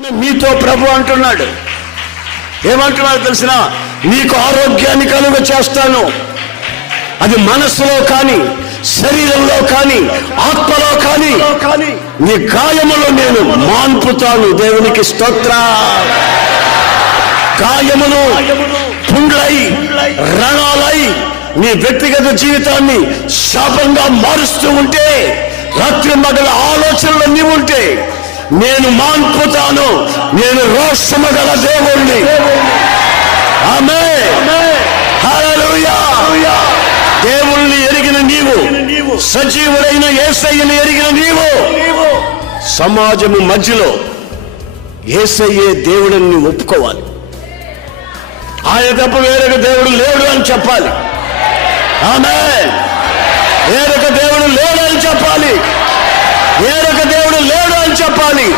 మీతో ప్రభు అంటున్నాడు. ఏమంటున్నాడు తెలిసిన? నీకు ఆరోగ్యాన్ని కలుగ చేస్తాను. అది మనస్సులో కానీ, శరీరంలో కానీ, ఆత్మలో కానీ, నీ గాయములో నేను మాన్పుతాను. దేవునికి స్తోత్ర. గాయములు పుండ్లై, రణాలై నీ వ్యక్తిగత జీవితాన్ని శాపంగా మారుస్తూ ఉంటే, రాత్రి మగల ఆలోచనలు నీవుంటే, నేను మాన్పుతాను. నేను రోషము గల దేవుణ్ణి. ఆమేన్. హల్లెలూయా. దేవుణ్ణి ఎరిగిన నీవు, సజీవుడైన యేసయ్యను ఎరిగిన నీవు, సమాజము మధ్యలో యేసయ్యే దేవుడిని ఒప్పుకోవాలి. ఆయన తప్ప వేరొక దేవుడు లేడు అని చెప్పాలి. ఆమేన్. వేరొక దేవుడు లేడు అని చెప్పాలి. వేరొక దేవుడు లేడు అని చెప్పాలి.